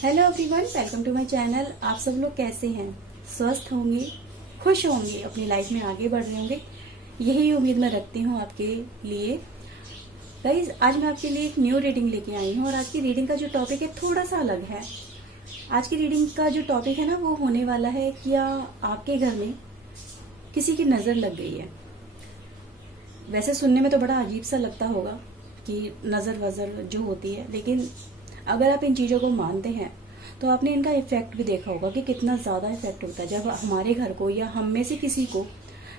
Hello everyone, welcome to my channel. आप सब लोग कैसे हैं? स्वस्थ होंगे, खुश होंगे, अपनी लाइफ में आगे बढ़ रहे होंगे, यही उम्मीद मैं रखती हूँ आपके लिए। गाइज, आज मैं आपके लिए एक न्यू रीडिंग लेके आई हूँ और आज की रीडिंग का जो टॉपिक है थोड़ा सा अलग है। आज की रीडिंग का जो टॉपिक है ना, वो होने वाला है क्या आपके घर में किसी की नजर लग गई है। वैसे सुनने में तो बड़ा अजीब सा लगता होगा कि नजर वजर जो होती है, लेकिन अगर आप इन चीजों को मानते हैं तो आपने इनका इफेक्ट भी देखा होगा कि कितना ज्यादा इफेक्ट होता है। जब हमारे घर को या हम में से किसी को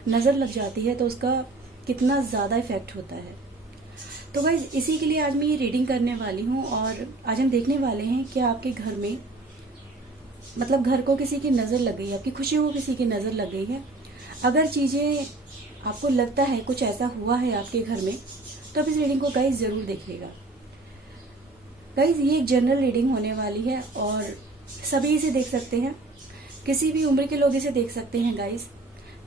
नजर लग जाती है तो उसका कितना ज्यादा इफेक्ट होता है। तो गाइज, इसी के लिए आज मैं ये रीडिंग करने वाली हूँ और आज हम देखने वाले हैं कि आपके घर में मतलब घर को किसी की नजर लग गई है, आपकी खुशियों को किसी की नजर लग गई है। अगर चीजें आपको लगता है कुछ ऐसा हुआ है आपके घर में, तो आप इस रीडिंग को गाइज जरूर देखिएगा। गाइज, ये एक जनरल रीडिंग होने वाली है और सभी इसे देख सकते हैं, किसी भी उम्र के लोग इसे देख सकते हैं। गाइज,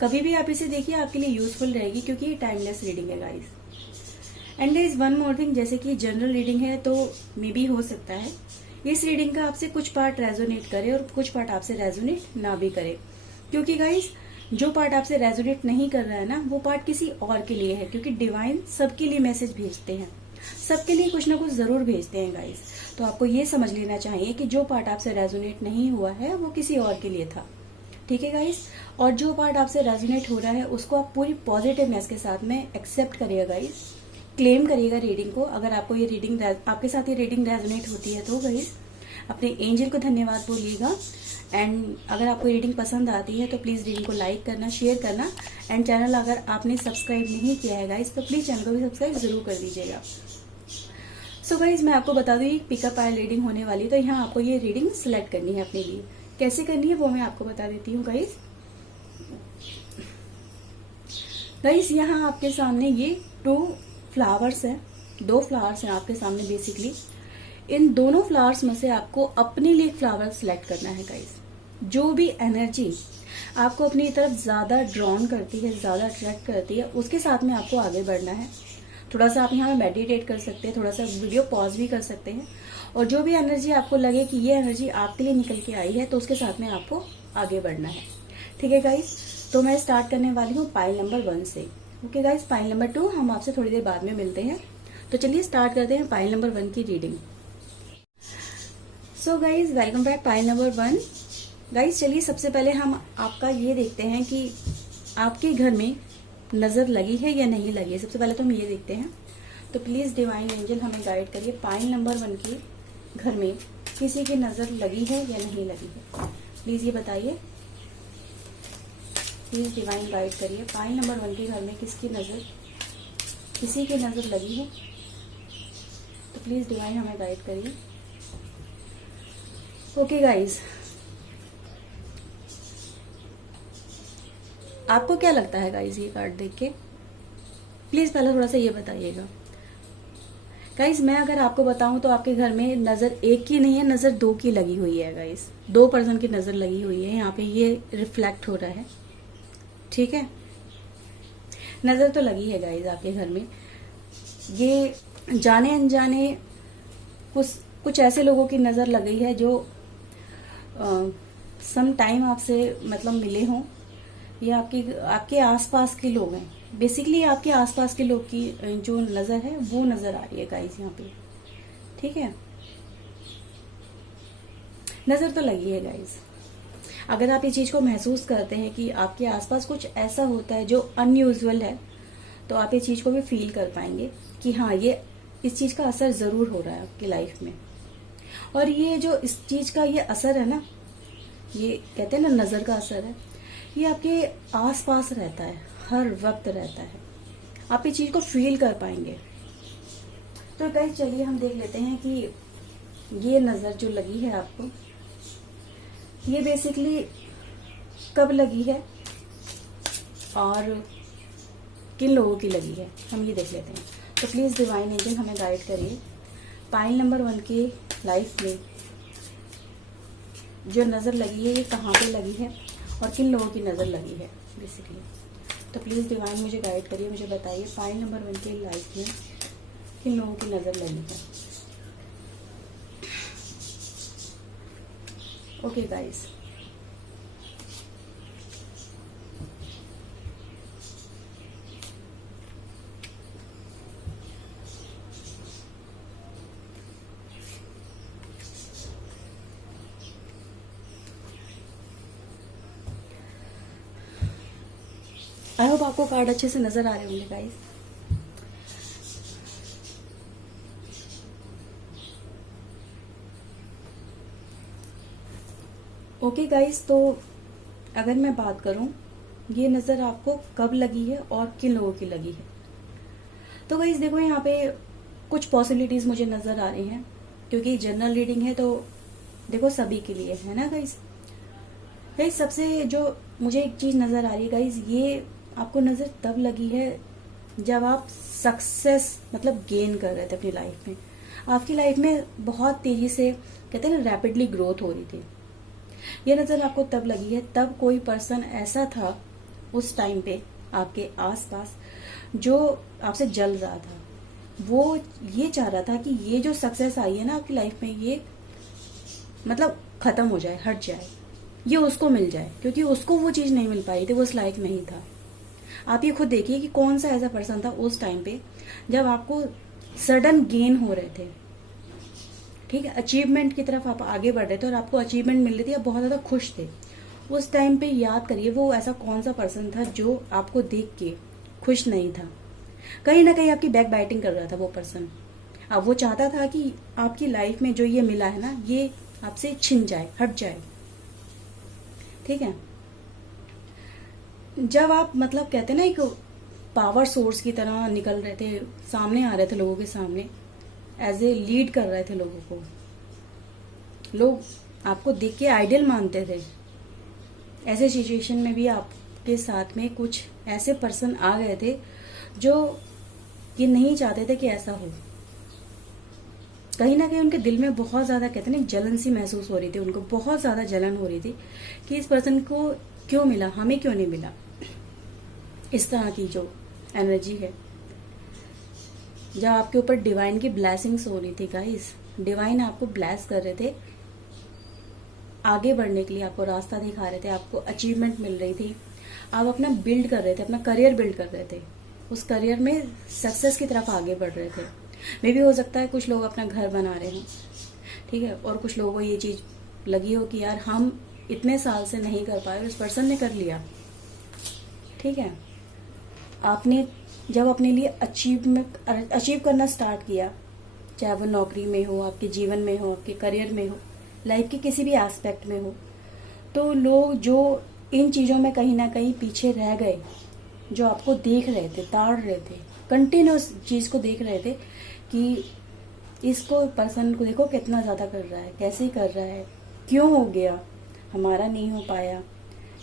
कभी भी आप इसे देखिए, आपके लिए यूजफुल रहेगी क्योंकि ये टाइमलेस रीडिंग है guys. And guys, one more thing, जैसे कि जनरल रीडिंग है तो मे बी हो सकता है इस रीडिंग का आपसे कुछ पार्ट रेजोनेट करे और कुछ पार्ट आपसे रेजोनेट ना भी करे, क्योंकि गाइज जो पार्ट आपसे रेजोनेट नहीं कर रहा है ना, वो पार्ट किसी और के लिए है, क्योंकि डिवाइन सबके लिए मैसेज भेजते हैं, सबके लिए कुछ ना कुछ जरूर भेजते हैं गाइस। तो आपको ये समझ लेना चाहिए कि जो पार्ट आपसे रेजोनेट नहीं हुआ है वो किसी और के लिए था, ठीक है गाइस। और जो पार्ट आपसे रेजोनेट हो रहा है उसको आप पूरी पॉजिटिवनेस के साथ में एक्सेप्ट करिएगा गाइस, क्लेम करिएगा रीडिंग को। अगर आपको ये रीडिंग आपके साथ ये रीडिंग रेजोनेट होती है तो गाइस अपने एंजल को धन्यवाद बोलिएगा। एंड अगर आपको रीडिंग पसंद आती है तो प्लीज रीडिंग को लाइक करना, शेयर करना। एंड चैनल अगर आपने सब्सक्राइब नहीं किया है गाइस तो प्लीज चैनल को भी सब्सक्राइब जरूर कर दीजिएगा। सो गाइज, मैं आपको बता दूं पिकअप आयल रीडिंग होने वाली, तो यहाँ आपको ये रीडिंग सिलेक्ट करनी है अपने लिए। कैसे करनी है वो मैं आपको बता देती हूँ गाइज। गाइज, यहाँ आपके सामने ये 2 फ्लावर्स हैं, 2 फ्लावर्स हैं आपके सामने बेसिकली। इन दोनों फ्लावर्स में से आपको अपने लिए एक फ्लावर सिलेक्ट करना है गाइज। जो भी एनर्जी आपको अपनी तरफ ज्यादा ड्रॉन करती है, ज्यादा अट्रैक्ट करती है, उसके साथ में आपको आगे बढ़ना है। थोड़ा सा आप यहाँ मेडिटेट कर सकते हैं, थोड़ा सा वीडियो पॉज भी कर सकते हैं, और जो भी एनर्जी आपको लगे कि ये एनर्जी आपके लिए निकल के आई है तो उसके साथ में आपको आगे बढ़ना है, ठीक है गाइस। तो मैं स्टार्ट करने वाली हूँ पाइल नंबर 1 से। ओके गाइस, पाइल नंबर 2 हम आपसे थोड़ी देर बाद में मिलते हैं। तो चलिए स्टार्ट करते हैं पाइल नंबर 1 की reading. So guys, welcome back pile number 1। Guys, चलिए सबसे पहले हम आपका ये देखते हैं कि आपके घर में नजर लगी है या नहीं लगी है। सबसे पहले तो हम ये देखते हैं। तो प्लीज डिवाइन एंजल हमें गाइड करिए, पाइल नंबर 1 के घर में किसी की नजर लगी है या नहीं लगी है, प्लीज ये बताइए। प्लीज डिवाइन गाइड करिए, पाइल नंबर 1 के घर में किसी की नजर लगी है तो प्लीज डिवाइन हमें गाइड करिए। ओके गाइज, आपको क्या लगता है गाइज ये कार्ड देख के? प्लीज पहले थोड़ा सा ये बताइएगा गाइज। मैं अगर आपको बताऊं तो आपके घर में नजर 1 की नहीं है, नजर 2 की लगी हुई है गाइज। 2 पर्सन की नजर लगी हुई है, यहाँ पे ये रिफ्लेक्ट हो रहा है, ठीक है। नजर तो लगी है गाइज आपके घर में। ये जाने अनजाने कुछ ऐसे लोगों की नजर लग गई है जो सम टाइम आपसे मतलब मिले हों, ये आपके आसपास के लोग हैं। बेसिकली आपके आसपास के लोग की जो नजर है वो नजर आ रही है गाइस यहाँ पे, ठीक है। नजर तो लगी है गाइस। अगर आप ये चीज को महसूस करते हैं कि आपके आसपास कुछ ऐसा होता है जो अनयूजुअल है, तो आप ये चीज को भी फील कर पाएंगे कि हाँ, ये इस चीज का असर जरूर हो रहा है आपकी लाइफ में। और ये जो इस चीज का ये असर है ना, ये कहते हैं ना नजर का असर है, ये आपके आसपास रहता है, हर वक्त रहता है। आप ये चीज को फील कर पाएंगे। तो गाइस, चलिए हम देख लेते हैं कि ये नजर जो लगी है आपको, ये बेसिकली कब लगी है और किन लोगों की लगी है, हम ये देख लेते हैं। तो प्लीज डिवाइन एंजल हमें गाइड करिए, पाइल नंबर 1 की लाइफ में जो नजर लगी है ये कहाँ पे लगी है और किन लोगों की नजर लगी है बेसिकली। तो प्लीज डिवाइन मुझे गाइड करिए, मुझे बताइए पाइल नंबर 1 की लाइफ में किन लोगों की नजर लगी है। ओके गाइस, आई होप आपको कार्ड अच्छे से नजर आ रहे होंगे गाइस। ओके गाइस, तो अगर मैं बात करूं, ये नजर आपको कब लगी है और किन लोगों की लगी है। तो गाइस देखो, यहाँ पे कुछ पॉसिबिलिटीज मुझे नजर आ रही हैं, क्योंकि जनरल रीडिंग है तो देखो सभी के लिए है ना गाइस। गाइस सबसे जो मुझे एक चीज नजर आ रही है गाइस, ये आपको नजर तब लगी है जब आप सक्सेस मतलब गेन कर रहे थे अपनी लाइफ में। आपकी लाइफ में बहुत तेजी से कहते हैं ना रैपिडली ग्रोथ हो रही थी। ये नजर आपको तब लगी है, तब कोई पर्सन ऐसा था उस टाइम पे आपके आसपास जो आपसे जल रहा था। वो ये चाह रहा था कि ये जो सक्सेस आई है ना आपकी लाइफ में, ये मतलब खत्म हो जाए, हट जाए, ये उसको मिल जाए, क्योंकि उसको वो चीज नहीं मिल पाई थी, वो उस लायक नहीं था। आप ये खुद देखिए कि कौन सा ऐसा पर्सन था उस टाइम पे जब आपको सडन गेन हो रहे थे, ठीक है, अचीवमेंट की तरफ आप आगे बढ़ रहे थे और आपको अचीवमेंट मिल रही थी, आप बहुत ज्यादा खुश थे। उस टाइम पे याद करिए वो ऐसा कौन सा पर्सन था जो आपको देख के खुश नहीं था। कहीं ना कहीं आपकी बैक बाइटिंग कर रहा था वो पर्सन। अब वो चाहता था कि आपकी लाइफ में जो ये मिला है ना, ये आपसे छिन जाए, हट जाए, ठीक है। जब आप मतलब कहते हैं ना एक पावर सोर्स की तरह निकल रहे थे, सामने आ रहे थे लोगों के सामने, एज ए लीड कर रहे थे लोगों को, लोग आपको देख के आइडियल मानते थे। ऐसे सिचुएशन में भी आपके साथ में कुछ ऐसे पर्सन आ गए थे जो ये नहीं चाहते थे कि ऐसा हो। कहीं ना कहीं उनके दिल में बहुत ज्यादा कहते हैं ना जलन सी महसूस हो रही थी, उनको बहुत ज्यादा जलन हो रही थी कि इस पर्सन को क्यों मिला, हमें क्यों नहीं मिला। इस तरह की जो एनर्जी है, जब आपके ऊपर डिवाइन की ब्लेसिंग्स हो रही थी गाइस, डिवाइन आपको ब्लेस कर रहे थे, आगे बढ़ने के लिए आपको रास्ता दिखा रहे थे, आपको अचीवमेंट मिल रही थी, आप अपना बिल्ड कर रहे थे, अपना करियर बिल्ड कर रहे थे, उस करियर में सक्सेस की तरफ आगे बढ़ रहे थे। मे भी हो सकता है कुछ लोग अपना घर बना रहे हों, ठीक है, और कुछ लोगों को ये चीज लगी हो कि यार हम इतने साल से नहीं कर पाए, उस पर्सन ने कर लिया, ठीक है। आपने जब अपने लिए अचीव करना स्टार्ट किया, चाहे वो नौकरी में हो, आपके जीवन में हो, आपके करियर में हो, लाइफ के किसी भी एस्पेक्ट में हो, तो लोग जो इन चीजों में कहीं ना कहीं पीछे रह गए, जो आपको देख रहे थे, ताड़ रहे थे, कंटिन्यूस चीज को देख रहे थे कि इसको पर्सन को देखो कितना ज्यादा कर रहा है, कैसे कर रहा है, क्यों हो गया, हमारा नहीं हो पाया,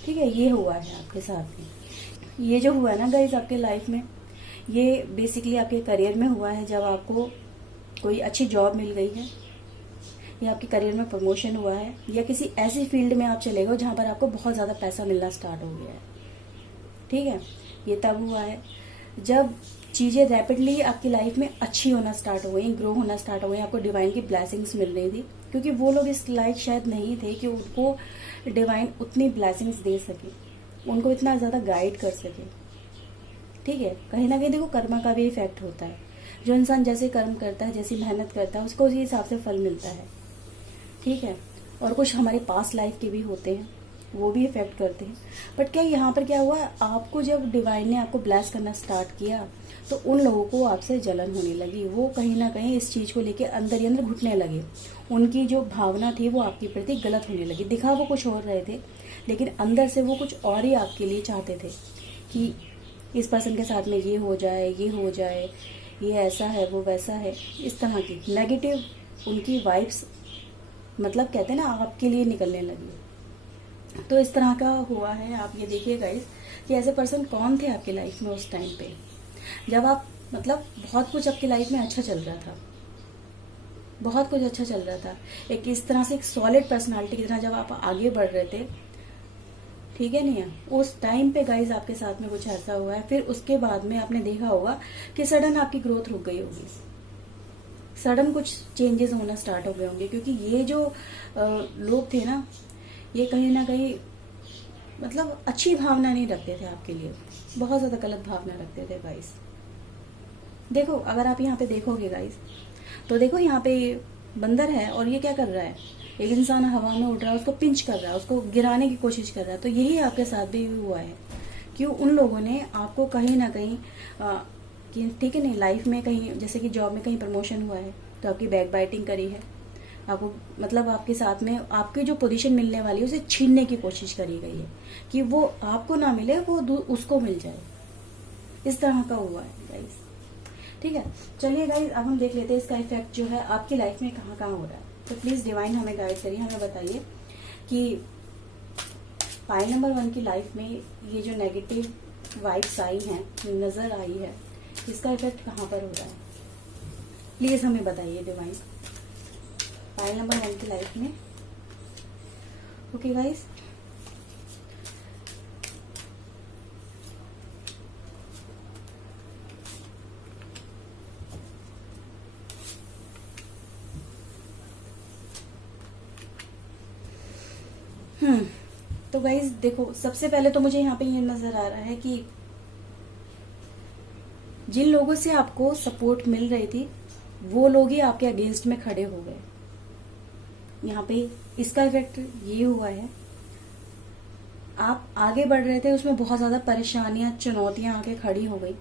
ठीक है। ये हुआ है आपके साथ में। ये जो हुआ है ना गाइज आपके लाइफ में, ये बेसिकली आपके करियर में हुआ है। जब आपको कोई अच्छी जॉब मिल गई है, या आपके करियर में प्रमोशन हुआ है, या किसी ऐसी फील्ड में आप चले गए जहां पर आपको बहुत ज्यादा पैसा मिलना स्टार्ट हो गया है, ठीक है। ये तब हुआ है जब चीजें रैपिडली आपकी लाइफ में अच्छी होना स्टार्ट हो गई, ग्रो होना स्टार्ट हो गई, आपको डिवाइन की ब्लेसिंग्स मिल रही थी, क्योंकि वो लोग इस लायक शायद नहीं थे कि उनको डिवाइन उतनी ब्लेसिंग्स दे सके, उनको इतना ज्यादा गाइड कर सके, ठीक है। कहीं ना कहीं देखो कर्मा का भी इफेक्ट होता है। जो इंसान जैसे कर्म करता है, जैसी मेहनत करता है, उसको उसी हिसाब से फल मिलता है, ठीक है। और कुछ हमारे पास्ट लाइफ के भी होते हैं, वो भी इफेक्ट करते हैं। बट क्या यहाँ पर क्या हुआ, आपको जब डिवाइन ने आपको ब्लेस करना स्टार्ट किया, तो उन लोगों को आपसे जलन होने लगी। वो कहीं ना कहीं इस चीज को लेके अंदर ही अंदर घुटने लगे। उनकी जो भावना थी वो आपके प्रति गलत होने लगी। दिखा वो कुछ और रहे थे, लेकिन अंदर से वो कुछ और ही आपके लिए चाहते थे कि इस पर्सन के साथ में ये हो जाए, ये हो जाए, ये ऐसा है, वो वैसा है। इस तरह की नेगेटिव उनकी वाइब्स मतलब कहते हैं ना आपके लिए निकलने लगी। तो इस तरह का हुआ है। आप ये देखिए गाइस कि ऐसे पर्सन कौन थे आपकी लाइफ में उस टाइम पे, जब आप मतलब बहुत कुछ आपकी लाइफ में अच्छा चल रहा था, बहुत कुछ अच्छा चल रहा था, एक इस तरह से एक सॉलिड पर्सनालिटी की तरह जब आप आगे बढ़ रहे थे, ठीक है नहीं है। उस टाइम पे गाइज आपके साथ में कुछ ऐसा हुआ है। फिर उसके बाद में आपने देखा होगा कि सडन आपकी ग्रोथ रुक गई होगी, सडन कुछ चेंजेस होना स्टार्ट हो गए होंगे, क्योंकि ये जो लोग थे ना, ये कहीं ना कहीं मतलब अच्छी भावना नहीं रखते थे आपके लिए, बहुत ज़्यादा गलत भावना रखते थे गाइस। देखो अगर आप यहाँ पे देखोगे गाइस, तो देखो यहाँ पे बंदर है और ये क्या कर रहा है, एक इंसान हवा में उड़ रहा है, उसको पिंच कर रहा है, उसको गिराने की कोशिश कर रहा है। तो यही आपके साथ भी हुआ है कि उन लोगों ने आपको कहीं ना कहीं कि ठीक है नहीं, लाइफ में कहीं जैसे कि जॉब में कहीं प्रमोशन हुआ है तो आपकी बैक बाइटिंग करी है, आपको मतलब आपके साथ में आपकी जो पोजीशन मिलने वाली है उसे छीनने की कोशिश करी गई है कि वो आपको ना मिले, वो उसको मिल जाए। इस तरह का हुआ है गाइस। ठीक है, चलिए गाइस अब हम देख लेते हैं इसका इफेक्ट जो है आपकी लाइफ में कहाँ कहाँ हो रहा है। तो प्लीज डिवाइन हमें गाइड करिए, हमें बताइए कि पाइल नंबर 1 की लाइफ में ये जो नेगेटिव वाइब्स आई हैं, नजर आई है, इसका इफेक्ट कहाँ पर हो रहा है, प्लीज हमें बताइए डिवाइन। पाइल नंबर 1 की लाइफ में। ओके गाइस, तो गाइज देखो, सबसे पहले तो मुझे यहाँ पे ये नजर आ रहा है कि जिन लोगों से आपको सपोर्ट मिल रही थी वो लोग ही आपके अगेंस्ट में खड़े हो गए। यहाँ पे इसका इफेक्ट ये हुआ है, आप आगे बढ़ रहे थे, उसमें बहुत ज्यादा परेशानियां चुनौतियां आके खड़ी हो गई,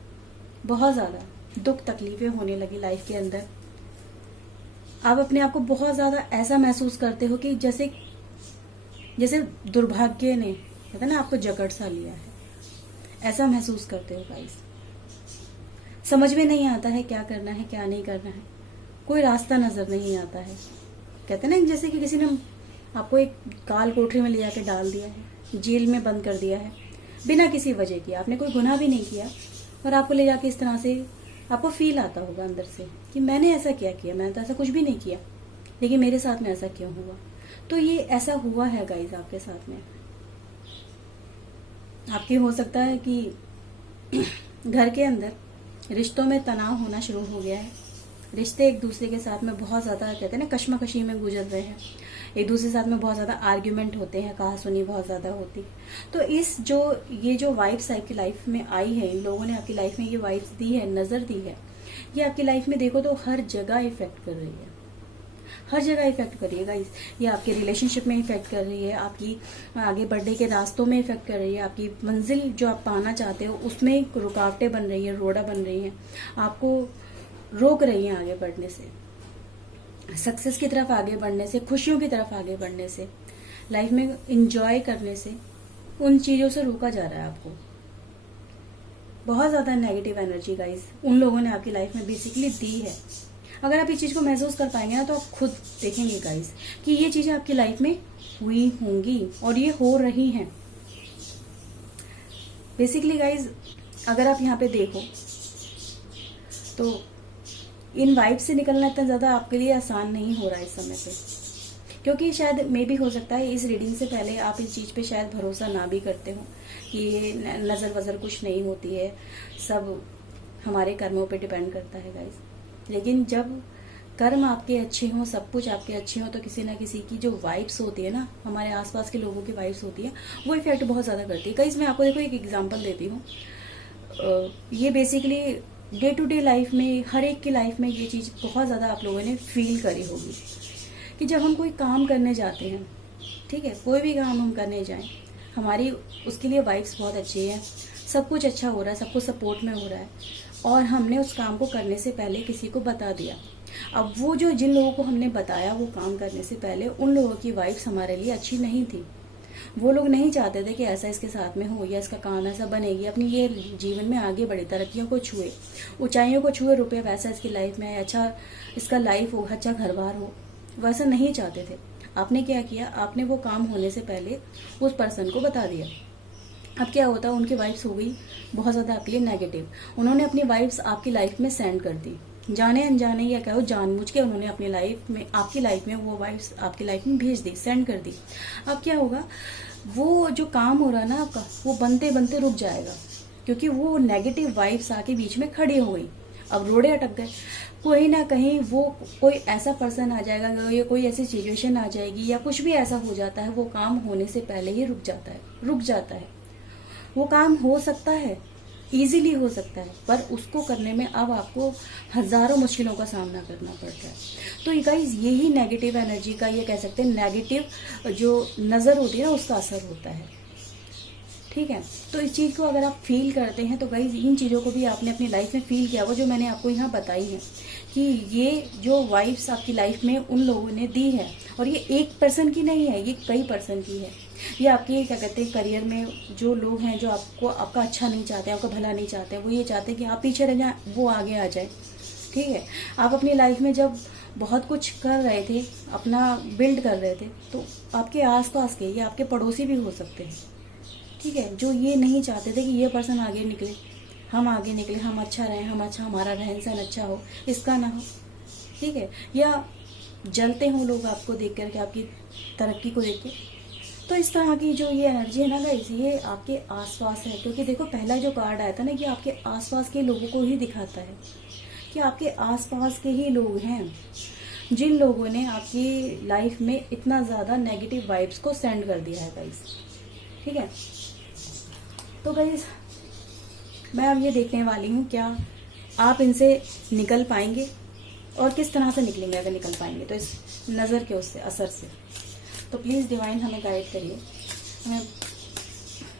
बहुत ज्यादा दुख तकलीफें होने लगी लाइफ के अंदर। आप अपने आप को बहुत ज्यादा ऐसा महसूस करते हो कि जैसे दुर्भाग्य ने कहते ना आपको जकड़ सा लिया है, ऐसा महसूस करते हो गाइस। समझ में नहीं आता है क्या करना है क्या नहीं करना है, कोई रास्ता नजर नहीं आता है। कहते ना जैसे कि किसी ने आपको एक काल कोठरी में ले जाके डाल दिया है, जेल में बंद कर दिया है बिना किसी वजह की, आपने कोई गुनाह भी नहीं किया और आपको ले जाके इस तरह से आपको फील आता होगा अंदर से कि मैंने ऐसा क्या किया, मैंने तो ऐसा कुछ भी नहीं किया, लेकिन मेरे साथ में ऐसा क्यों हुआ। तो ये ऐसा हुआ है गाइज आपके साथ में। आपके हो सकता है कि घर के अंदर रिश्तों में तनाव होना शुरू हो गया है, रिश्ते एक दूसरे के साथ में बहुत ज्यादा कहते हैं ना कश्मकशी में गुजर रहे हैं, एक दूसरे के साथ में बहुत ज्यादा आर्ग्यूमेंट होते हैं, कहा सुनी बहुत ज्यादा होती। तो ये जो वाइब्स आपकी लाइफ में आई है, इन लोगों ने आपकी लाइफ में ये वाइब्स दी है, नजर दी है, ये आपकी लाइफ में देखो तो हर जगह इफेक्ट कर रही है, हर जगह इफेक्ट करिएगा। ये आपके रिलेशनशिप में इफेक्ट कर रही है, आपकी आगे बढ़ने के रास्तों में इफेक्ट कर रही है, आपकी मंजिल जो आप पाना चाहते हो उसमें रुकावटें बन रही है, रोड़ा बन रही है, आपको रोक रही है आगे बढ़ने से, सक्सेस की तरफ आगे बढ़ने से, खुशियों की तरफ आगे बढ़ने से, लाइफ में इंजॉय करने से, उन चीजों से रोका जा रहा है आपको। बहुत ज्यादा नेगेटिव एनर्जी गाइस उन लोगों ने आपकी लाइफ में बेसिकली दी है। अगर आप इस चीज को महसूस कर पाएंगे ना तो आप खुद देखेंगे गाइस कि ये चीजें आपकी लाइफ में हुई होंगी और ये हो रही हैं। बेसिकली गाइस अगर आप यहाँ पे देखो तो इन वाइब से निकलना इतना ज्यादा आपके लिए आसान नहीं हो रहा है इस समय पे, क्योंकि शायद मे भी हो सकता है इस रीडिंग से पहले आप इस चीज पे शायद भरोसा ना भी करते हो कि ये नजर वजर कुछ नहीं होती है, सब हमारे कर्मों पे डिपेंड करता है गाइस। लेकिन जब कर्म आपके अच्छे हों, सब कुछ आपके अच्छे हों, तो किसी ना किसी की जो वाइब्स होती है ना, हमारे आसपास के लोगों की वाइब्स होती है, वो इफेक्ट बहुत ज्यादा करती है। गाइस मैं आपको देखो एक एग्जांपल देती हूँ, ये basically day to day life में हर एक की लाइफ में ये चीज बहुत ज्यादा आप लोगों ने फील करी होगी कि जब हम कोई काम करने जाते हैं, ठीक है, कोई भी काम हम करने जाएं, हमारी उसके लिए वाइब्स बहुत अच्छी है, सब कुछ अच्छा हो रहा है, सब कुछ सपोर्ट में हो रहा है, और हमने उस काम को करने से पहले किसी को बता दिया। अब वो जो जिन लोगों को हमने बताया वो काम करने से पहले, उन लोगों की वाइब्स हमारे लिए अच्छी नहीं थी। वो लोग नहीं चाहते थे कि ऐसा इसके साथ में हो या इसका काम ऐसा बनेगी, अपनी ये जीवन में आगे बढ़े, तरक्कियों को छुए, ऊंचाइयों को छुए, रुपये पैसा इसकी लाइफ में आए, अच्छा इसका लाइफ हो, अच्छा घर बार हो, वैसा नहीं चाहते थे। आपने क्या किया, आपने वो काम होने से पहले उस पर्सन को बता दिया। अब क्या होता है, उनकी वाइब्स हो गई बहुत ज्यादा आपके लिए नेगेटिव, उन्होंने अपनी वाइब्स आपकी लाइफ में सेंड कर दी, जाने अनजाने या क्या हो जानबूझ के उन्होंने अपनी लाइफ में, आपकी लाइफ में वो वाइब्स आपकी लाइफ में भेज दी, सेंड कर दी। अब क्या होगा, वो जो काम हो रहा है ना आपका, वो बनते बनते रुक जाएगा, क्योंकि वो नेगेटिव वाइब्स आके बीच में खड़ी हो गई, अब रोड़े अटक गए। कोई ना कहीं वो कोई ऐसा पर्सन आ जाएगा या कोई ऐसी सिचुएशन आ जाएगी या कुछ भी ऐसा हो जाता है, वो काम होने से पहले ही रुक जाता है। वो काम हो सकता है, इजीली हो सकता है, पर उसको करने में अब आपको हजारों मुश्किलों का सामना करना पड़ता है। तो गाइस यही नेगेटिव एनर्जी का, ये कह सकते हैं नेगेटिव जो नज़र होती है ना, उसका असर होता है। ठीक है, तो इस चीज़ को अगर आप फील करते हैं तो गाइस इन चीज़ों को भी आपने अपनी लाइफ में फील किया, वो जो मैंने आपको यहाँ बताई है कि ये जो वाइब्स आपकी लाइफ में उन लोगों ने दी है, और ये एक पर्सन की नहीं है, ये कई पर्सन की है। ये आपके क्या कहते हैं करियर में जो लोग हैं, जो आपको आपका अच्छा नहीं चाहते, आपका भला नहीं चाहते, वो ये चाहते हैं कि आप पीछे रह जाए, वो आगे आ जाए। ठीक है, आप अपनी लाइफ में जब बहुत कुछ कर रहे थे, अपना बिल्ड कर रहे थे, तो आपके आसपास के, ये आपके पड़ोसी भी हो सकते हैं। ठीक है, जो ये नहीं चाहते थे कि ये पर्सन आगे निकले, हम आगे निकले, हम अच्छा रहें, हमारा रहन सहन अच्छा हो, इसका ना हो। ठीक है, या जलते हो लोग आपको देख करके, आपकी तरक्की को देख के। तो इस तरह की जो ये एनर्जी है ना गाइस, ये आपके आसपास है। क्योंकि देखो पहला जो कार्ड आया था ना, कि आपके आसपास के लोगों को ही दिखाता है कि आपके आसपास के ही लोग हैं जिन लोगों ने आपकी लाइफ में इतना ज़्यादा नेगेटिव वाइब्स को सेंड कर दिया है गाइस। ठीक है, तो गाइस मैं अब ये देखने वाली हूँ क्या आप इनसे निकल पाएंगे और किस तरह से निकलेंगे। अगर निकल पाएंगे तो इस नज़र के उससे असर से, तो प्लीज़ डिवाइन हमें गाइड करिए,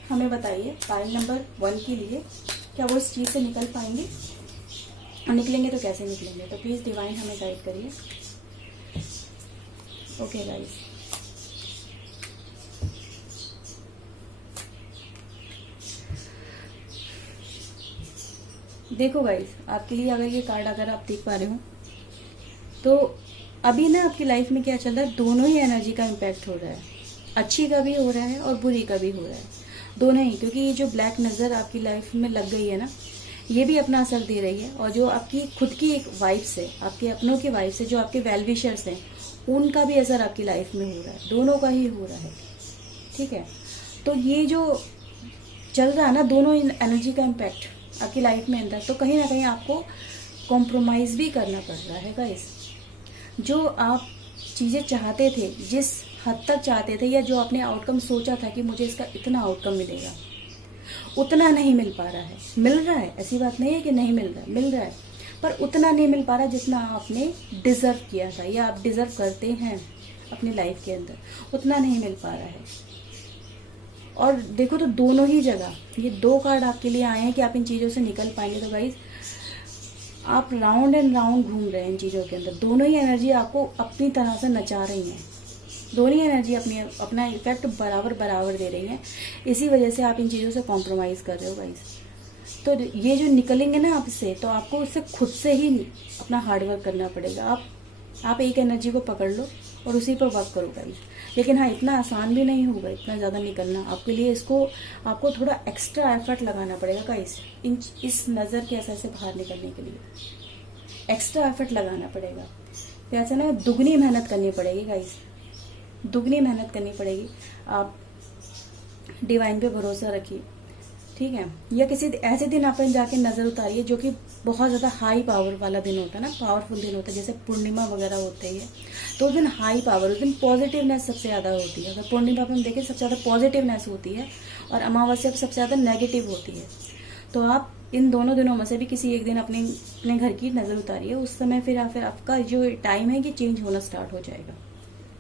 हमें बताइए पाइल नंबर 1 के लिए क्या वो इस चीज़ से निकल पाएंगे, और निकलेंगे तो कैसे निकलेंगे। तो प्लीज़ डिवाइन हमें गाइड करिए। ओके गाइस, देखो गाइस, आपके लिए अगर ये कार्ड अगर आप देख पा रहे हो तो अभी ना आपकी लाइफ में क्या चल रहा है, दोनों ही एनर्जी का इम्पैक्ट हो रहा है। अच्छी का भी हो रहा है और बुरी का भी हो रहा है, दोनों ही। क्योंकि ये जो ब्लैक नज़र आपकी लाइफ में लग गई है ना, ये भी अपना असर दे रही है। और जो आपकी खुद की एक वाइब्स है, आपके अपनों की वाइब्स है, जो आपके वेल विशर्स हैं, उनका भी असर आपकी लाइफ में हो रहा है, दोनों का ही हो रहा है। ठीक है, तो ये जो चल रहा है ना, दोनों एनर्जी का इम्पैक्ट आपकी लाइफ में अंदर, तो कहीं ना कहीं आपको कॉम्प्रोमाइज़ भी करना पड़ रहा है गाइस। जो आप चीज़ें चाहते थे, जिस हद तक चाहते थे, या जो आपने आउटकम सोचा था कि मुझे इसका इतना आउटकम मिलेगा, उतना नहीं मिल पा रहा है। मिल रहा है, ऐसी बात नहीं है कि नहीं मिल रहा है, मिल रहा है, पर उतना नहीं मिल पा रहा जितना आपने डिज़र्व किया था या आप डिज़र्व करते हैं अपनी लाइफ के अंदर, उतना नहीं मिल पा रहा है। और देखो तो दोनों ही जगह ये 2 कार्ड आपके लिए आए हैं कि आप इन चीज़ों से निकल पाएंगे। तो गाइस आप राउंड एंड राउंड घूम रहे हैं इन चीज़ों के अंदर, दोनों ही एनर्जी आपको अपनी तरह से नचा रही हैं, दोनों ही एनर्जी अपना इफेक्ट बराबर दे रही हैं। इसी वजह से आप इन चीज़ों से कॉम्प्रोमाइज़ कर रहे हो गाइस। तो ये जो निकलेंगे ना आपसे, तो आपको उससे खुद से ही अपना हार्डवर्क करना पड़ेगा। आप एक एनर्जी को पकड़ लो और उसी पर वर्क करो गाइस। लेकिन हाँ, इतना आसान भी नहीं होगा इतना ज़्यादा निकलना आपके लिए। आपको थोड़ा एक्स्ट्रा एफर्ट लगाना पड़ेगा गाइस, इस नज़र के असर से बाहर निकलने के लिए एक्स्ट्रा एफर्ट लगाना पड़ेगा। तो ऐसा ना, दुगनी मेहनत करनी पड़ेगी गाइस, दुगनी मेहनत करनी पड़ेगी। आप डिवाइन पे भरोसा रखिए, ठीक है। या किसी ऐसे दिन आप जाके नज़र उतारिए जो कि बहुत ज़्यादा हाई पावर वाला दिन होता है ना, पावरफुल दिन होता है, जैसे पूर्णिमा वगैरह होते ही है, तो उस दिन हाई पावर, उस दिन पॉजिटिवनेस सबसे ज़्यादा होती है। अगर पूर्णिमा पर हम देखें सबसे ज़्यादा पॉजिटिवनेस होती है और अमावस्या पर सबसे ज़्यादा नेगेटिव होती है। तो आप इन दोनों दिनों में से भी किसी एक दिन अपने घर की नज़र उतारिए, उस समय फिर आपका जो टाइम है कि चेंज होना स्टार्ट हो जाएगा।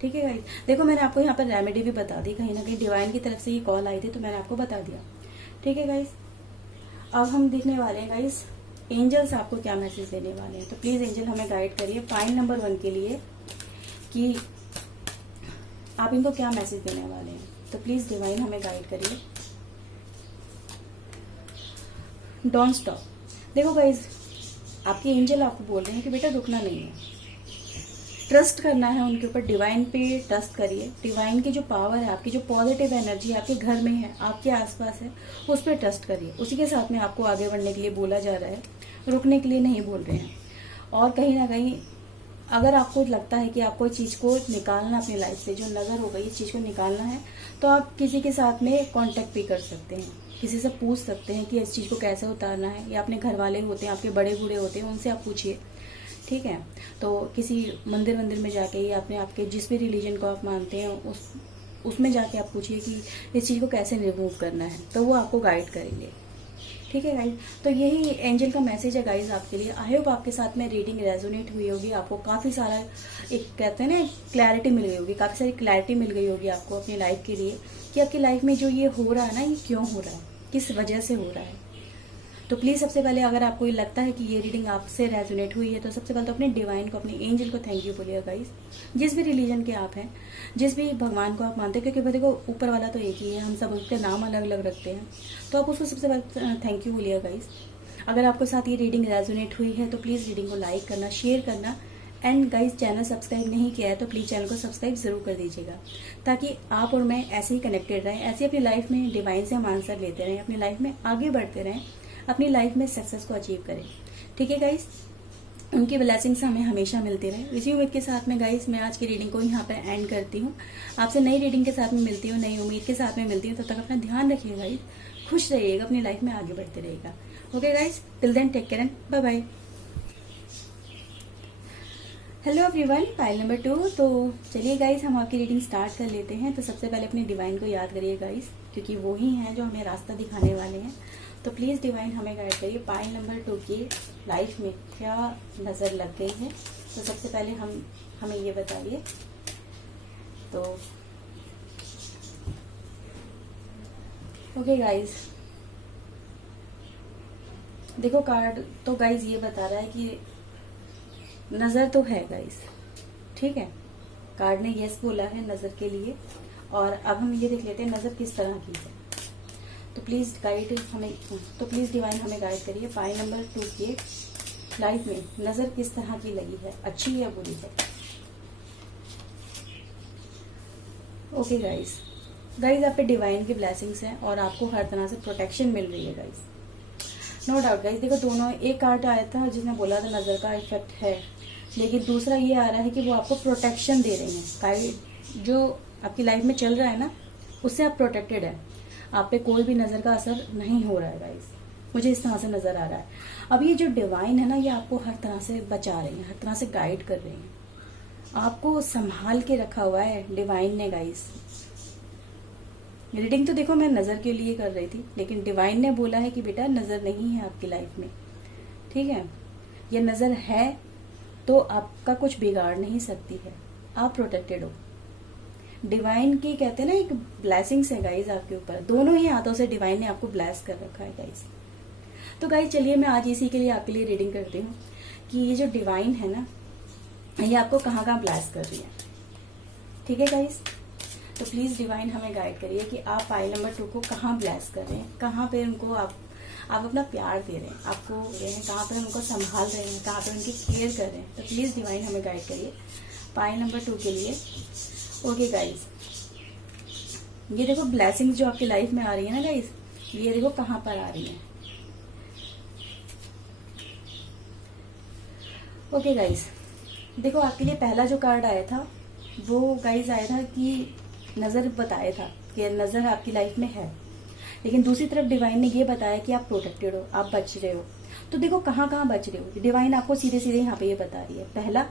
ठीक है गाइस, देखो मैंने आपको यहाँ पर रेमेडी भी बता दी, कहीं ना कहीं डिवाइन की तरफ से ये कॉल आई थी तो मैंने आपको बता दिया। ठीक है गाइस, अब हम देखने वाले हैं गाइस एंजल्स आपको क्या मैसेज देने वाले हैं। तो प्लीज एंजल हमें गाइड करिए पाइल नंबर 1 के लिए कि आप इनको क्या मैसेज देने वाले हैं। तो प्लीज डिवाइन हमें गाइड करिए। Don't stop. देखो गाइस, आपके एंजल आपको बोल रहे हैं कि बेटा रुकना नहीं है, ट्रस्ट करना है उनके ऊपर, डिवाइन पे ट्रस्ट करिए। डिवाइन की जो पावर है, आपकी जो पॉजिटिव एनर्जी आपके घर में है, आपके आसपास है, उस पर ट्रस्ट करिए। उसी के साथ में आपको आगे बढ़ने के लिए बोला जा रहा है, रुकने के लिए नहीं बोल रहे हैं। और कहीं ना कहीं अगर आपको लगता है कि आपको इस चीज़ को निकालना अपनी लाइफ से, जो नज़र हो गई इस चीज़ को निकालना है, तो आप किसी के साथ में कांटेक्ट भी कर सकते हैं, किसी से पूछ सकते हैं कि इस चीज़ को कैसे उतारना है। या अपने घर वाले होते हैं, आपके बड़े बूढ़े होते हैं, उनसे आप पूछिए। ठीक है। तो किसी मंदिर में जाके या अपने आपके जिस भी रिलीजन को आप मानते हैं उसमें जाके आप पूछिए कि इस चीज़ को कैसे रिमूव करना है, तो वो आपको गाइड करेंगे। ठीक है गाइज, तो यही एंजल का मैसेज है गाइज आपके लिए। आई होप आपके साथ में रीडिंग रेजोनेट हुई होगी, आपको काफ़ी सारा एक कहते हैं ना क्लैरिटी मिल गई होगी, काफ़ी सारी क्लैरिटी मिल गई होगी आपको अपनी लाइफ के लिए कि आपकी लाइफ में जो ये हो रहा है ना, ये क्यों हो रहा है, किस वजह से हो रहा है। तो प्लीज़ सबसे पहले अगर आपको ये लगता है कि ये रीडिंग आपसे रेजोनेट हुई है तो सबसे पहले तो अपने डिवाइन को, अपने एंजल को थैंक यू बोलिए गाइज, जिस भी रिलीजन के आप हैं, जिस भी भगवान को आप मानते हैं, क्योंकि देखो ऊपर वाला तो एक ही है, हम सब उसके नाम अलग अलग रखते हैं, तो आप उसको सबसे पहले थैंक यू बोलिए गाइज। अगर आपके साथ ये रीडिंग रेजोनेट हुई है तो प्लीज़ रीडिंग को लाइक करना, शेयर करना, एंड गाइज चैनल सब्सक्राइब नहीं किया है तो प्लीज़ चैनल को सब्सक्राइब जरूर कर दीजिएगा, ताकि आप और मैं ऐसे ही कनेक्टेड रहें, ऐसे अपनी लाइफ में डिवाइन से हम आंसर लेते रहें, अपनी लाइफ में आगे बढ़ते रहें, अपनी लाइफ में सक्सेस को अचीव करें। ठीक है गाइज, उनकी ब्लेसिंग्स हमें हमेशा मिलती रहे। इसी उम्मीद के साथ में गाइज मैं आज की रीडिंग को यहाँ पे एंड करती हूँ। आपसे नई रीडिंग के साथ में मिलती हूँ, नई उम्मीद के साथ में मिलती हूँ। तब तक अपना ध्यान रखिए गाइज, खुश रहिएगा, अपनी लाइफ में आगे बढ़ते रहेगा। Okay guys, till then take care and bye bye. Hello everyone, file number 2। तो चलिए गाइज हम आपकी रीडिंग स्टार्ट कर लेते हैं। तो सबसे पहले अपने डिवाइन को याद करिए गाइज, क्योंकि वो ही हैं जो हमें रास्ता दिखाने वाले हैं। तो प्लीज़ डिवाइन हमें गाइड करिए, पाइल नंबर 2 की लाइफ में क्या नज़र लग गई है। तो सबसे पहले हमें ये बताइए। तो ओके गाइज, देखो कार्ड तो गाइज ये बता रहा है कि नज़र तो है गाइज, ठीक है, कार्ड ने यस बोला है नज़र के लिए। और अब हम ये देख लेते हैं नज़र किस तरह की है। तो प्लीज़ डिवाइन हमें गाइड करिए, पाई नंबर 2 की लाइफ में नज़र किस तरह की लगी है, अच्छी या बुरी है। ओके गाइज आप पे डिवाइन की ब्लेसिंग्स हैं और आपको हर तरह से प्रोटेक्शन मिल रही है गाइज, नो डाउट गाइज। देखो दोनों, एक कार्ड आया था जिसने बोला था नज़र का इफेक्ट है, लेकिन दूसरा ये आ रहा है कि वो आपको प्रोटेक्शन दे रही हैं। गाइड जो आपकी लाइफ में चल रहा है ना, उससे आप प्रोटेक्टेड है, आप पे कोई भी नज़र का असर नहीं हो रहा है गाइज, मुझे इस तरह से नज़र आ रहा है। अब ये जो डिवाइन है ना, ये आपको हर तरह से बचा रही है, हर तरह से गाइड कर रही है, आपको संभाल के रखा हुआ है डिवाइन ने गाइज। रीडिंग तो देखो मैं नज़र के लिए कर रही थी, लेकिन डिवाइन ने बोला है कि बेटा नज़र नहीं है आपकी लाइफ में, ठीक है, ये नज़र है तो आपका कुछ बिगाड़ नहीं सकती है, आप प्रोटेक्टेड हो। डिवाइन की कहते हैं ना एक ब्लेसिंग्स है गाइज आपके ऊपर, दोनों ही हाथों से डिवाइन ने आपको ब्लेस कर रखा है गाइज। तो गाइज चलिए मैं आज इसी के लिए आपके लिए रीडिंग करती हूँ कि ये जो डिवाइन है ना, ये आपको कहाँ कहाँ ब्लेस कर रही है। ठीक है गाइज, तो प्लीज डिवाइन हमें गाइड करिए कि आप पाइल नंबर 2 को कहाँ ब्लेस कर रहे हैं, कहाँ पे उनको आप अपना प्यार दे रहे हैं, आपको दे हैं, कहाँ पे उनको संभाल रहे हैं, कहाँ पे उनकी केयर कर रहे हैं। तो प्लीज डिवाइन हमें गाइड करिए पाइल नंबर 2 के लिए। ओके गाइज, ये देखो ब्लेसिंग्स जो आपकी लाइफ में आ रही है ना गाइज, ये देखो कहाँ पर आ रही है। ओके गाइज, देखो आपके लिए पहला जो कार्ड आया था वो गाइज आया था कि नज़र बताया था कि नज़र आपकी लाइफ में है, लेकिन दूसरी तरफ डिवाइन ने ये बताया कि आप प्रोटेक्टेड हो, आप बच रहे हो। तो देखो कहाँ कहाँ बच रहे हो, डिवाइन आपको सीधे सीधे यहाँ पे ये बता रही है। पहला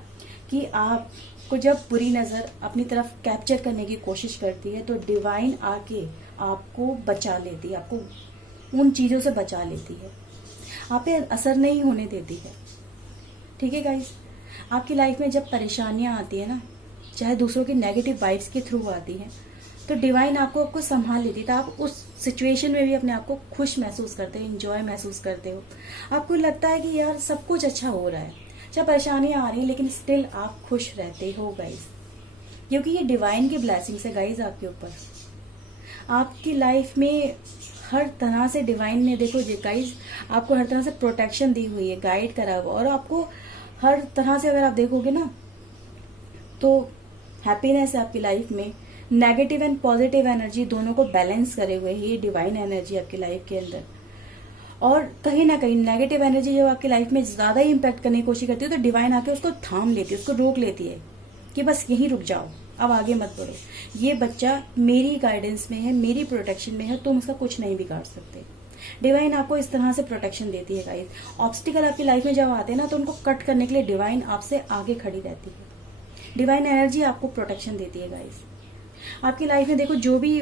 कि आपको जब बुरी नज़र अपनी तरफ कैप्चर करने की कोशिश करती है तो डिवाइन आके आपको बचा लेती है, आपको उन चीज़ों से बचा लेती है, आप पे असर नहीं होने देती है। ठीक है गाइज, आपकी लाइफ में जब परेशानियां आती है ना, चाहे दूसरों की नेगेटिव वाइब्स के थ्रू आती हैं, तो डिवाइन आपको संभाल लेती है, तो आप उस सिचुएशन में भी अपने आप को खुश महसूस करते हो, इंजॉय महसूस करते हो, आपको लगता है कि यार सब कुछ अच्छा हो रहा है, चाहे परेशानियां आ रही हैं लेकिन स्टिल आप खुश रहते हो गाइज, क्योंकि ये डिवाइन की ब्लेसिंग्स है गाइज आपके ऊपर। आपकी लाइफ में हर तरह से डिवाइन ने देखो गाइज आपको हर तरह से प्रोटेक्शन दी हुई है, गाइड करा हुआ, और आपको हर तरह से अगर आप देखोगे ना तो हैप्पीनेस है आपकी लाइफ में, नेगेटिव एंड पॉजिटिव एनर्जी दोनों को बैलेंस करे हुए है ये डिवाइन एनर्जी आपकी लाइफ के अंदर। और कहीं ना कहीं नेगेटिव एनर्जी जब आपकी लाइफ में ज्यादा ही इम्पैक्ट करने की कोशिश करती है तो डिवाइन आके उसको थाम लेती है, उसको रोक लेती है कि बस यहीं रुक जाओ, अब आगे मत बढ़ो, ये बच्चा मेरी गाइडेंस में है, मेरी प्रोटेक्शन में है, तुम उसका कुछ नहीं बिगाड़ सकते। डिवाइन आपको इस तरह से प्रोटेक्शन देती है गाइस। ऑब्स्टिकल आपकी लाइफ में जब आते हैं ना तो उनको कट करने के लिए डिवाइन आपसे आगे खड़ी रहती है। डिवाइन एनर्जी आपको प्रोटेक्शन देती है गाइस। आपकी लाइफ में देखो जो भी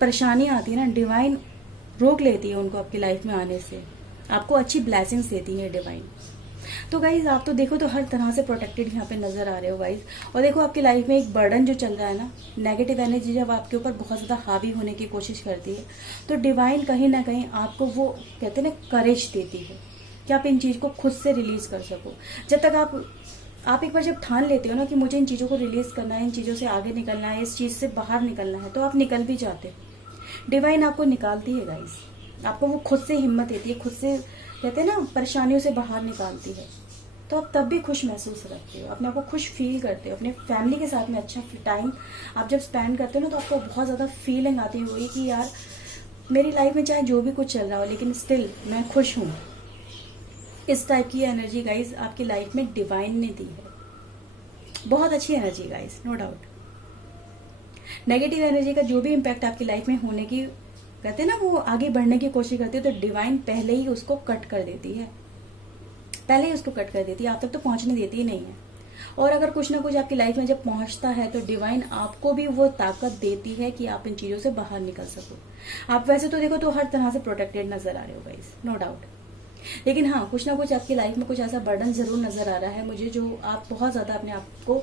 परेशानी आती है ना, डिवाइन रोक लेती है उनको आपकी लाइफ में आने से। आपको अच्छी ब्लेसिंग्स देती है डिवाइन। तो गाइज आप तो देखो तो हर तरह से प्रोटेक्टेड यहाँ पे नजर आ रहे हो गाइज। और देखो आपकी लाइफ में एक बर्डन जो चल रहा है ना, नेगेटिव एनर्जी जब आपके ऊपर बहुत ज्यादा हावी होने की कोशिश करती है तो डिवाइन कहीं ना कहीं आपको वो कहते हैं ना करेज देती है कि आप इन चीज को खुद से रिलीज कर सको। जब तक आप एक बार जब ठान लेते हो ना कि मुझे इन चीजों को रिलीज करना है, इन चीजों से आगे निकलना है, इस चीज से बाहर निकलना है, तो आप निकल भी जाते हो। डिवाइन आपको निकालती है गाइज। आपको वो खुद से हिम्मत देती है, खुद से कहते हैं ना परेशानियों से बाहर निकालती है। तो आप तब भी खुश महसूस करते हो, अपने आप को खुश फील करते हो। अपने फैमिली के साथ में अच्छा टाइम आप जब स्पेंड करते हो ना तो आपको बहुत ज्यादा फीलिंग आती है वही कि यार मेरी लाइफ में चाहे जो भी कुछ चल रहा हो लेकिन स्टिल मैं खुश हूँ। इस टाइप की एनर्जी गाइज आपकी लाइफ में डिवाइन ने दी है। बहुत अच्छी energy guys, no doubt. Negative energy का जो भी इम्पैक्ट आपकी लाइफ में होने की कहते हैं ना वो आगे बढ़ने की कोशिश करती है तो डिवाइन पहले ही उसको कट कर देती है, पहले ही उसको कट कर देती है, आप तक तो पहुंचने देती ही नहीं है। और अगर कुछ ना कुछ आपकी लाइफ में जब पहुंचता है तो डिवाइन आपको भी वो ताकत देती है कि आप इन चीजों से बाहर निकल सको। आप वैसे तो देखो तो हर तरह से प्रोटेक्टेड नजर आ रहे हो गाइस, नो डाउट। लेकिन हाँ, कुछ ना कुछ आपकी लाइफ में कुछ ऐसा बर्डन जरूर नजर आ रहा है मुझे, जो आप बहुत ज्यादा अपने आप को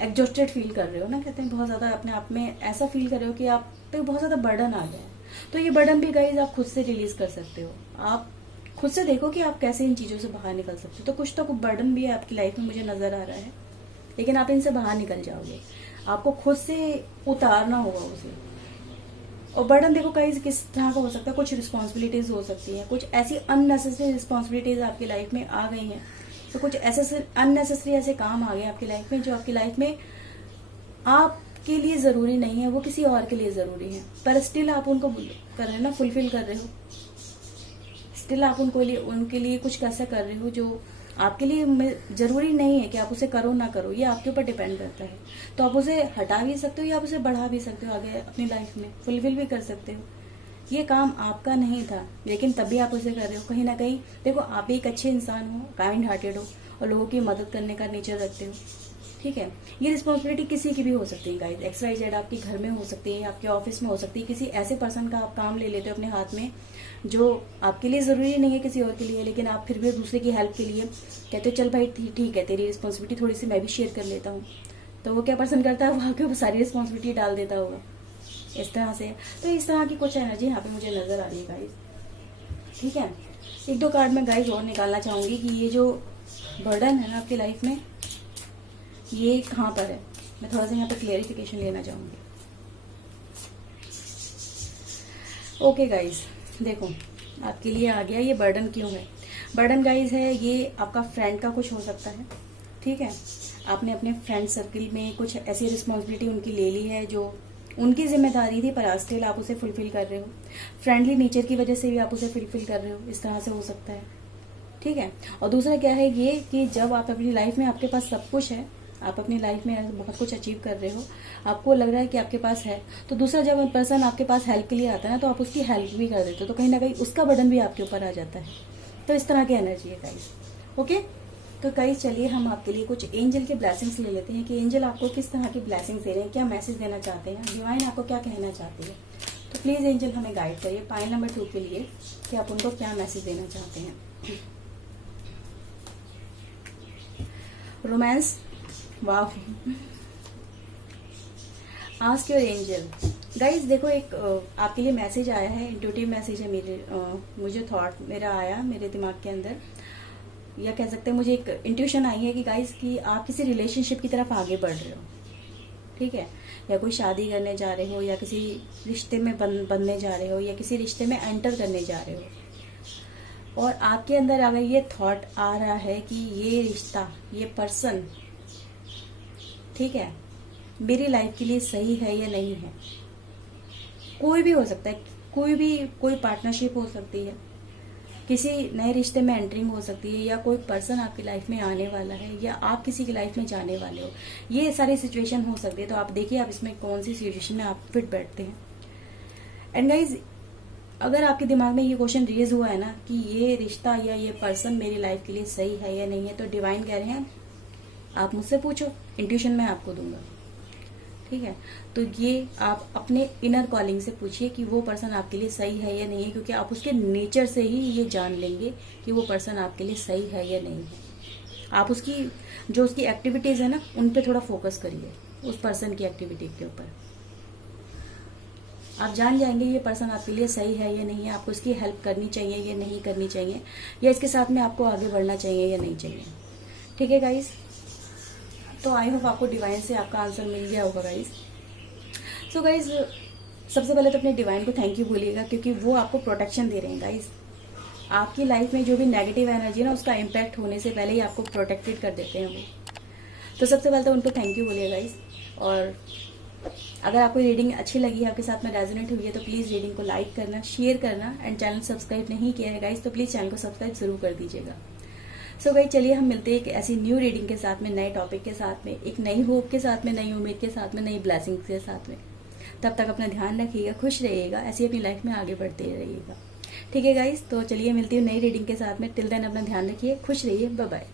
एग्जॉस्टेड फील कर रहे हो ना, कहते हैं बहुत ज्यादा अपने आप में ऐसा फील कर रहे हो कि आप पे बहुत ज्यादा बर्डन आ गया है। तो ये बर्डन भी गाइज आप खुद से रिलीज कर सकते हो। आप खुद से देखो कि आप कैसे इन चीजों से बाहर निकल सकते हो। तो कुछ तो बर्डन भी है आपकी लाइफ में मुझे नजर आ रहा है, लेकिन आप इनसे बाहर निकल जाओगे। आपको खुद से उतारना होगा उसे। और बर्डन देखो गाइस किस तरह का हो सकता है। कुछ रिस्पॉन्सिबिलिटीज हो सकती है, कुछ ऐसी अननेसेसरी रिस्पॉन्सिबिलिटीज आपकी लाइफ में आ गई हैं, तो कुछ ऐसे अननेसेसरी ऐसे काम आ गए आपकी लाइफ में जो आपकी लाइफ में आपके लिए जरूरी नहीं है, वो किसी और के लिए जरूरी है, पर स्टिल आप उनको कर रहे हो ना, फुलफिल कर रहे हो। स्टिल आप उनके लिए कुछ ऐसा कर रहे हो जो आपके लिए जरूरी नहीं है कि आप उसे करो ना करो, ये आपके ऊपर डिपेंड करता है। तो आप उसे हटा भी सकते हो या आप उसे बढ़ा भी सकते हो, आगे अपनी लाइफ में फुलफिल भी कर सकते हो। ये काम आपका नहीं था लेकिन तभी आप उसे कर रहे हो। कहीं ना कहीं देखो आप एक अच्छे इंसान हो, काइंड हार्टेड हो और लोगों की मदद करने का नेचर रखते हो, ठीक है। ये रिस्पॉन्सिबिलिटी किसी की भी हो सकती है गाइस, XYZ आपके घर में हो सकती है, आपके ऑफिस में हो सकती है, किसी ऐसे पर्सन का आप काम ले लेते हो अपने हाथ में जो आपके लिए जरूरी नहीं है, किसी और के लिए, लेकिन आप फिर भी दूसरे की हेल्प के लिए कहते हो चल भाई ठीक है तेरी रिस्पॉन्सिबिलिटी थोड़ी सी मैं भी शेयर कर लेता हूँ। तो वो क्या पर्सन करता है, वो आपके ऊपर सारी रिस्पॉन्सिबिलिटी डाल देता होगा इस तरह से। तो इस तरह की कुछ एनर्जी यहाँ पे मुझे नजर आ रही है गाइस, ठीक है। एक दो कार्ड में गाइस और निकालना चाहूंगी कि ये जो बर्डन है ना आपकी लाइफ में ये कहाँ पर है, मैं थोड़ा सा यहाँ पे क्लियरिफिकेशन लेना चाहूंगी। ओके गाइस, देखो आपके लिए आ गया ये बर्डन क्यों है। बर्डन गाइस है ये आपका फ्रेंड का कुछ हो सकता है, ठीक है। आपने अपने फ्रेंड सर्किल में कुछ ऐसी रिस्पॉन्सिबिलिटी उनकी ले ली है जो उनकी जिम्मेदारी थी, पर स्टिल आप उसे फुलफिल कर रहे हो। फ्रेंडली नेचर की वजह से भी आप उसे फुलफिल कर रहे हो, इस तरह से हो सकता है, ठीक है। और दूसरा क्या है ये कि जब आप अपनी लाइफ में आपके पास सब कुछ है, आप अपनी लाइफ में बहुत कुछ अचीव कर रहे हो, आपको लग रहा है कि आपके पास है, तो दूसरा जब पर्सन आपके पास हेल्प के लिए आता है ना तो आप उसकी हेल्प भी कर देते हो, तो कहीं ना कहीं उसका बर्डन भी आपके ऊपर आ जाता है। तो इस तरह की एनर्जी है गाइस, ओके। तो गाइस चलिए हम आपके लिए कुछ एंजल के ब्लेसिंग्स ले लेते हैं कि एंजल आपको किस तरह की ब्लेसिंग्स दे रहे हैं, क्या मैसेज देना चाहते हैं, डिवाइन आपको क्या कहना चाहती है। तो प्लीज एंजल हमें गाइड करिए पाइल नंबर 2 के लिए कि आप उनको क्या मैसेज देना चाहते हैं। रोमांस, वाह, आस्क योर एंजल। गाइज देखो एक आपके लिए मैसेज आया है, इंट्यूटिव मैसेज है मुझे थॉट मेरा आया मेरे दिमाग के अंदर, या कह सकते हैं मुझे एक इंट्यूशन आई है कि गाइज कि आप किसी रिलेशनशिप की तरफ आगे बढ़ रहे हो, ठीक है, या कोई शादी करने जा रहे हो, या किसी रिश्ते में बनने जा रहे हो, या किसी रिश्ते में एंटर करने जा रहे हो। और आपके अंदर अगर ये थॉट आ रहा है कि ये रिश्ता, ये पर्सन, ठीक है, मेरी लाइफ के लिए सही है या नहीं है। कोई भी हो सकता है, कोई पार्टनरशिप हो सकती है, किसी नए रिश्ते में एंटरिंग हो सकती है, या कोई पर्सन आपकी लाइफ में आने वाला है, या आप किसी की लाइफ में जाने वाले हो, ये सारी सिचुएशन हो सकती है। तो आप देखिए आप इसमें कौन सी सिचुएशन में आप फिट बैठते हैं। एंड गाइज अगर आपके दिमाग में ये क्वेश्चन रेज हुआ है ना कि ये रिश्ता या ये पर्सन मेरी लाइफ के लिए सही है या नहीं है, तो डिवाइन कह रहे हैं आप मुझसे पूछो, इंट्यूशन मैं आपको दूंगा। ठीक है, तो ये आप अपने इनर कॉलिंग से पूछिए कि वो पर्सन आपके लिए सही है या नहीं है, क्योंकि आप उसके नेचर से ही ये जान लेंगे कि वो पर्सन आपके लिए सही है या नहीं है। आप उसकी जो उसकी एक्टिविटीज है ना, उन पे थोड़ा फोकस करिए, उस पर्सन की एक्टिविटी के ऊपर। आप जान जाएंगे ये पर्सन आपके लिए सही है या नहीं है, आपको इसकी हेल्प करनी चाहिए या नहीं करनी चाहिए, या इसके साथ में आपको आगे बढ़ना चाहिए या नहीं चाहिए। ठीक है गाइस, तो आई होप आपको डिवाइन से आपका आंसर मिल गया होगा गाइस। सो गाइस, सबसे पहले तो अपने डिवाइन को थैंक यू बोलिएगा, क्योंकि वो आपको प्रोटेक्शन दे रहे हैं गाइस। आपकी लाइफ में जो भी नेगेटिव एनर्जी है ना, उसका इम्पैक्ट होने से पहले ही आपको प्रोटेक्टेड कर देते हैं वो। तो सबसे पहले तो उनको थैंक यू बोलिएगा गाइस। और अगर आपको रीडिंग अच्छी लगी है, आपके साथ में रेजोनेट हुई है, तो प्लीज़ रीडिंग को लाइक करना, शेयर करना, एंड चैनल सब्सक्राइब नहीं किया है गाइस तो प्लीज़ चैनल को सब्सक्राइब जरूर कर दीजिएगा। सो गाइस, चलिए हम मिलते हैं एक ऐसी न्यू रीडिंग के साथ में, नए टॉपिक के साथ में, एक नई होप के साथ में, नई उम्मीद के साथ में, नई ब्लेसिंग के साथ में। तब तक अपना ध्यान रखिएगा, खुश रहिएगा, ऐसी अपनी लाइफ में आगे बढ़ते रहिएगा। ठीक है गाइस, तो चलिए मिलती हूँ नई रीडिंग के साथ में। टिल देन अपना ध्यान रखिए, खुश रहिए, बाय बाय।